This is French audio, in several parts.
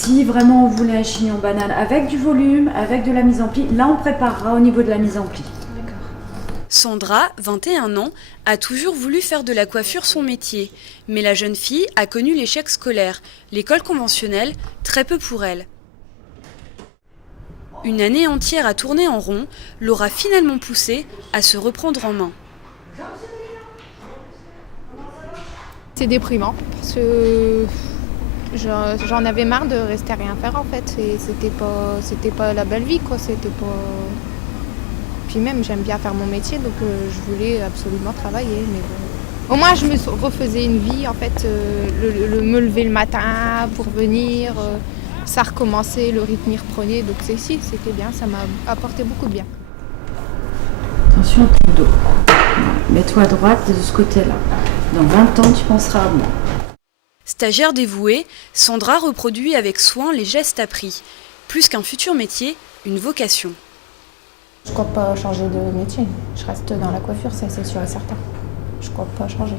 Si vraiment on voulait un chignon banane avec du volume, avec de la mise en pli, là on préparera au niveau de la mise en pli. Sandra, 21 ans, a toujours voulu faire de la coiffure son métier. Mais la jeune fille a connu l'échec scolaire. L'école conventionnelle, très peu pour elle. Une année entière à tourner en rond l'aura finalement poussée à se reprendre en main. C'est déprimant parce que j'en avais marre de rester à rien faire en fait. Et c'était pas la belle vie quoi. C'était pas. Puis même j'aime bien faire mon métier donc je voulais absolument travailler. Mais bon. Au moins je me refaisais une vie en fait, me lever le matin pour venir, ça recommençait, le rythme y reprenait. Donc c'était bien, ça m'a apporté beaucoup de bien. Attention au coup de dos. Mets-toi à droite de ce côté-là. Dans 20 ans, tu penseras à moi. Stagiaire dévouée, Sandra reproduit avec soin les gestes appris. Plus qu'un futur métier, une vocation. Je ne compte pas changer de métier. Je reste dans la coiffure, ça c'est sûr et certain. Je ne compte pas changer.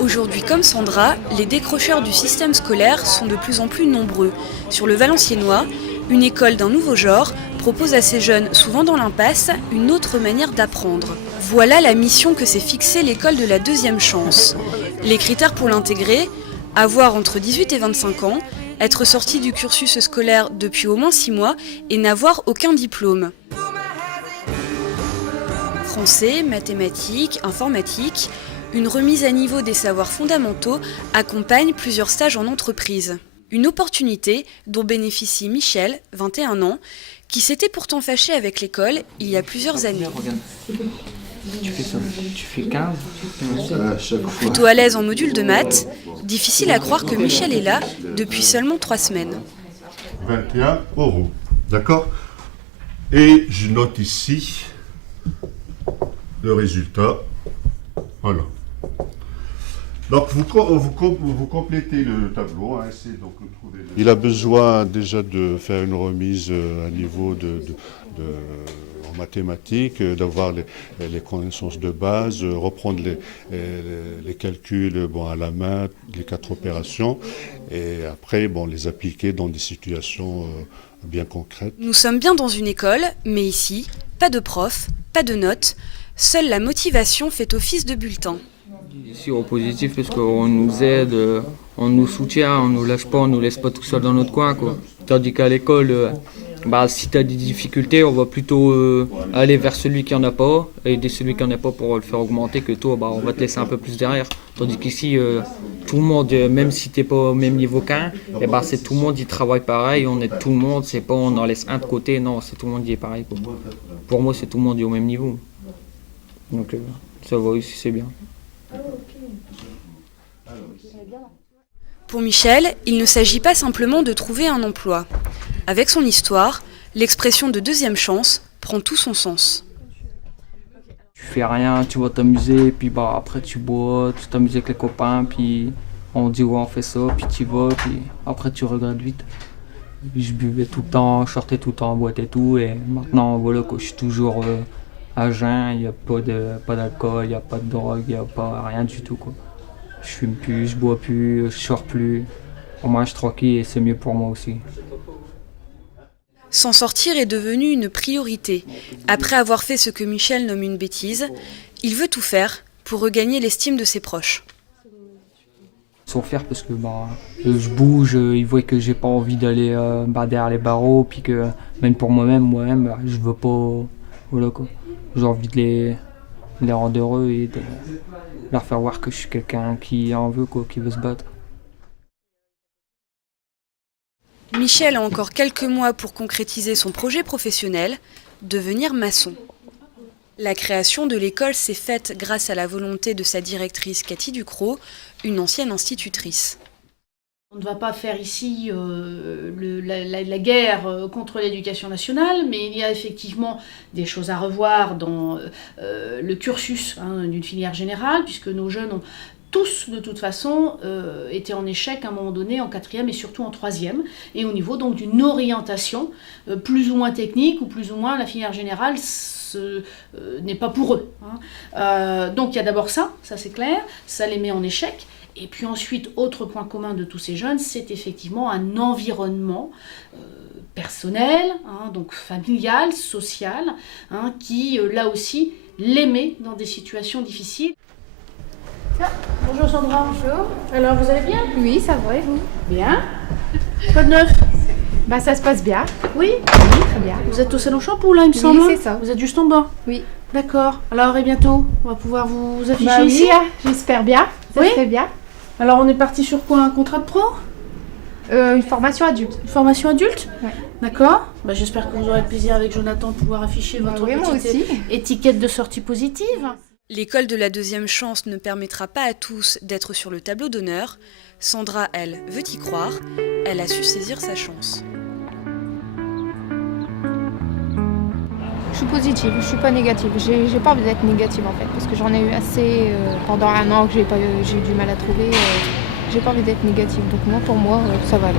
Aujourd'hui comme Sandra, les décrocheurs du système scolaire sont de plus en plus nombreux. Sur le Valenciennois, une école d'un nouveau genre propose à ces jeunes, souvent dans l'impasse, une autre manière d'apprendre. Voilà la mission que s'est fixée l'école de la deuxième chance. Les critères pour l'intégrer, avoir entre 18 et 25 ans, être sorti du cursus scolaire depuis au moins 6 mois et n'avoir aucun diplôme. Français, mathématiques, informatique, une remise à niveau des savoirs fondamentaux accompagne plusieurs stages en entreprise. Une opportunité dont bénéficie Michel, 21 ans, qui s'était pourtant fâché avec l'école il y a plusieurs années. Tu fais ça, tu fais 15 chaque fois. Plutôt à l'aise en module de maths, difficile à croire que Michel est là depuis seulement 3 semaines. 21 €, d'accord? Et je note ici le résultat. Voilà. Donc vous complétez le tableau. Hein, donc trouver Il a besoin déjà de faire une remise à niveau en mathématiques, d'avoir les connaissances de base, reprendre les calculs à la main, les 4 opérations, et après les appliquer dans des situations bien concrètes. Nous sommes bien dans une école, mais ici, pas de prof, pas de notes, seule la motivation fait office de bulletin. Ici au positif parce qu'on nous aide, on nous soutient, on nous lâche pas, on nous laisse pas tout seul dans notre coin quoi. Tandis qu'à l'école, si tu as des difficultés, on va plutôt aller vers celui qui en a pas, aider celui qui en a pas pour le faire augmenter, que toi on va te laisser un peu plus derrière. Tandis qu'ici tout le monde, même si t'es pas au même niveau qu'un, c'est tout le monde y travaille pareil, on aide tout le monde, c'est pas on en laisse un de côté, non, c'est tout le monde y est pareil quoi. Pour moi c'est tout le monde y est au même niveau. Donc ça va aussi, c'est bien. Pour Michel, il ne s'agit pas simplement de trouver un emploi. Avec son histoire, l'expression de deuxième chance prend tout son sens. Tu fais rien, tu vas t'amuser, puis après tu bois, tu t'amuses avec les copains, puis on dit ouais on fait ça, puis tu vas, puis après tu regrettes vite. Puis je buvais tout le temps, je sortais tout le temps en boîte et tout, et maintenant voilà quoi, je suis toujours à jeun, il n'y a pas d'alcool, il n'y a pas de drogue, il n'y a pas rien du tout quoi. Je fume plus, je bois plus, je sors plus. Au moins je suis tranquille et c'est mieux pour moi aussi. S'en sortir est devenu une priorité. Après avoir fait ce que Michel nomme une bêtise, il veut tout faire pour regagner l'estime de ses proches. Sans faire parce que je bouge, ils voient que j'ai pas envie d'aller derrière les barreaux, puis que même pour moi-même, je veux pas. Voilà quoi. J'ai envie de les rendre heureux et de leur faire voir que je suis quelqu'un qui en veut, quoi, qui veut se battre. Michel a encore quelques mois pour concrétiser son projet professionnel, devenir maçon. La création de l'école s'est faite grâce à la volonté de sa directrice Cathy Ducrot, une ancienne institutrice. On ne va pas faire ici la guerre contre l'éducation nationale, mais il y a effectivement des choses à revoir dans le cursus d'une filière générale, puisque nos jeunes ont tous, de toute façon, étaient en échec à un moment donné, en 4e et surtout en 3e, et au niveau donc d'une orientation plus ou moins technique, ou plus ou moins la filière générale n'est pas pour eux. Donc il y a d'abord ça c'est clair, ça les met en échec. Et puis ensuite, autre point commun de tous ces jeunes, c'est effectivement un environnement personnel, donc familial, social, qui là aussi les met dans des situations difficiles. Bonjour Sandra. Bonjour. Alors vous allez bien? Oui, ça va et vous? Bien. Quoi de neuf? Bah ça se passe bien. Oui. Oui, très bien. Vous êtes au salon Champoux là, il me semble. Oui, c'est ça. Vous êtes juste en bas. Oui. D'accord. Alors et bientôt, on va pouvoir vous afficher Bah ici. oui, j'espère bien. Ça Oui. se fait bien. Alors on est parti sur quoi? Un contrat de pro? Une formation adulte. Une formation adulte? Ouais. D'accord. Bah, j'espère que vous aurez le plaisir avec Jonathan de pouvoir afficher votre oui, moi petite aussi. étiquette de sortie positive. L'école de la deuxième chance ne permettra pas à tous d'être sur le tableau d'honneur. Sandra, elle, veut y croire. Elle a su saisir sa chance. Je suis positive, je suis pas négative. J'ai pas envie d'être négative en fait, parce que j'en ai eu assez pendant un an que j'ai eu du mal à trouver. J'ai pas envie d'être négative, donc moi pour moi ça va aller.